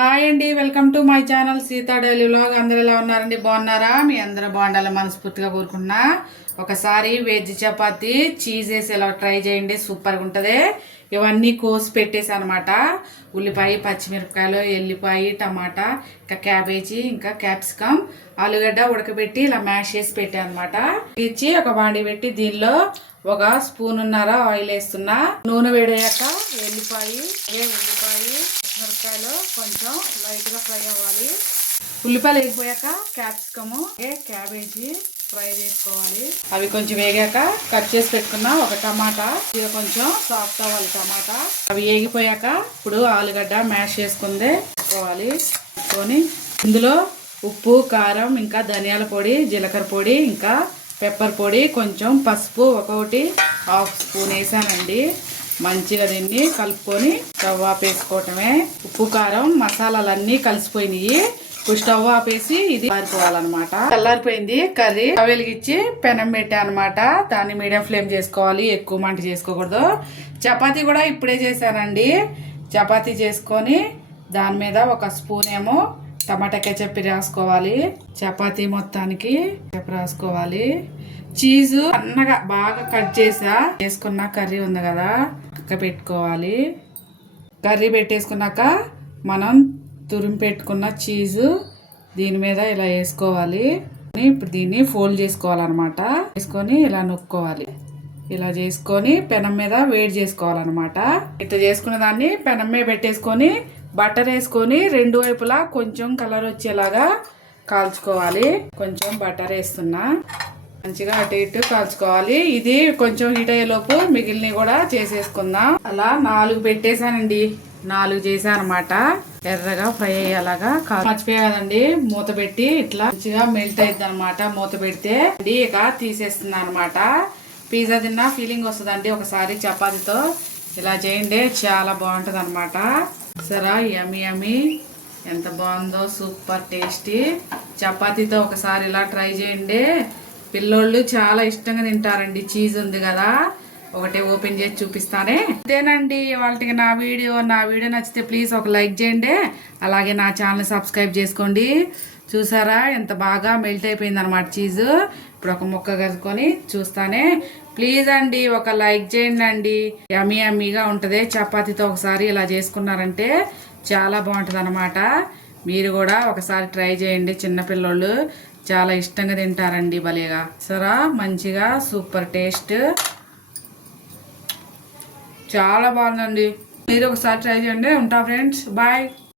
Hi అండి, welcome to my channel Sita daily vlog. అందరు ఎలా ఉన్నారండి? బాగున్నారా? మీ అందరూ బాగుండాలని మనస్ఫూర్తిగా కోరుకుంటున్నా. ఒకసారి వెజ్ చపాతి చీజ్ వేసి ఎలా ట్రై చేయండి, సూపర్గా ఉంటుంది. ఇవన్నీ కోసి పెట్టేసి అనమాట. ఉల్లిపాయ, పచ్చిమిరపకాయలు, ఎల్లిపాయ, టమాటా, ఇంకా క్యాబేజీ, ఇంకా క్యాప్సికమ్, ఆలుగడ్డ ఉడకబెట్టి ఇలా మ్యాష్ చేసి పెట్టాను అనమాట. ఇచ్చి ఒక బాండి పెట్టి దీనిలో ఒక స్పూన్నర ఆయిల్ వేస్తున్నా. నూనె వేడయ్యాక ఉల్లిపాయ మిరపకాయలు కొంచెం లైట్గా ఫ్రై అవ్వాలి. ఉల్లిపాయలు వేగిపోయాక క్యాప్సికము, క్యాబేజీ ఫ్రై చేసుకోవాలి. అవి కొంచెం వేగాక కట్ చేసి పెట్టుకున్న ఒక టమాటా, ఇది కొంచెం సాఫ్ట్ అవ్వాలి టమాటా. అవి వేగిపోయాక ఇప్పుడు ఆలుగడ్డ మ్యాష్ చేసుకుందే వేసుకోవాలి. వేసుకొని ఇందులో ఉప్పు, కారం, ఇంకా ధనియాల పొడి, జీలకర్ర పొడి, ఇంకా పెప్పర్ పొడి, కొంచెం పసుపు ఒకటి హాఫ్ స్పూన్ వేసానండి. మంచిగా దీన్ని కలుపుకొని స్టవ్ ఆపేసుకోవటమే. ఉప్పు, కారం, మసాలాలన్నీ కలిసిపోయినాయి. ఇప్పుడు స్టవ్ ఆపేసి ఇది మారిపోవాలన్నమాట. చల్లారిపోయింది కర్రీ. స్టవ్ వెలిగించి పెనం పెట్టా అనమాట. దాన్ని మీడియం ఫ్లేమ్ చేసుకోవాలి, ఎక్కువ మంట చేసుకోకూడదు. చపాతీ కూడా ఇప్పుడే చేశానండి. చపాతీ చేసుకొని దాని మీద ఒక స్పూన్ ఏమో టమాటా కెచప్ రాసుకోవాలి. చపాతీ మొత్తానికి రాసుకోవాలి. చీజు సన్నగా బాగా కట్ చేసుకున్న కర్రీ ఉంది కదా, పెట్టుకోవాలి. కర్రీ పెట్టేసుకున్నాక మనం తురిమి పెట్టుకున్న చీజు దీని మీద ఇలా వేసుకోవాలి. ఇప్పుడు దీన్ని ఫోల్డ్ చేసుకోవాలన్నమాట. వేసుకొని ఇలా నొక్కోవాలి. ఇలా చేసుకొని పెనం మీద వేడి చేసుకోవాలన్నమాట. ఇట్లా చేసుకున్న దాన్ని పెనం మీద పెట్టేసుకొని బటర్ వేసుకొని రెండు వైపులా కొంచెం కలర్ వచ్చేలాగా కాల్చుకోవాలి. కొంచెం బటర్ వేస్తున్నా. మంచిగా అటు ఇటు కాల్చుకోవాలి. ఇది కొంచెం హీట్ అయ్యేలోపు మిగిలినవి కూడా చేసేసుకుందాం. అలా 4 పెట్టేశానండి. 4 చేశాను అనమాట. ఎర్రగా ఫ్రై అయ్యేలాగా మర్చిపోయా కదండి. మూత పెట్టి ఇట్లా మంచిగా మెల్ట్ అయింది అనమాట. మూత పెడితే ఇక తీసేస్తున్నా అనమాట. పిజ్జా తిన్నా ఫీలింగ్ వస్తుందండి. ఒకసారి చపాతీతో ఇలా చేయండి, చాలా బాగుంటుంది అనమాట. సరే, యమ్మీ యమ్మీ, ఎంత బాగుందో, సూపర్ టేస్టీ. చపాతీతో ఒకసారి ఇలా ట్రై చేయండి. పిల్లోళ్ళు చాలా ఇష్టంగా తింటారండి. చీజ్ ఉంది కదా, ఒకటే ఓపెన్ చేసి చూపిస్తానే. అంతేనండి వాళ్ళకి నా వీడియో నచ్చితే ప్లీజ్ ఒక లైక్ చేయండి. అలాగే నా ఛానల్ సబ్స్క్రైబ్ చేసుకోండి. చూసారా ఎంత బాగా మెల్ట్ అయిపోయింది అనమాట చీజు. ఇప్పుడు ఒక ముక్క కలుపుకొని చూస్తానే. ప్లీజ్ అండి ఒక లైక్ చేయండి అండి. యమ్మీ యమ్మీగా ఉంటుంది. చపాతీతో ఒకసారి ఇలా చేసుకున్నారంటే చాలా బాగుంటుంది అనమాట. మీరు కూడా ఒకసారి ట్రై చేయండి. చిన్నపిల్లోళ్ళు చాలా ఇష్టంగా తింటారండి భలేగా. సరా, మంచిగా సూపర్ టేస్ట్, చాలా బాగుందండి. మీరు ఒకసారి ట్రై చేయండి. ఉంటా ఫ్రెండ్స్, బాయ్.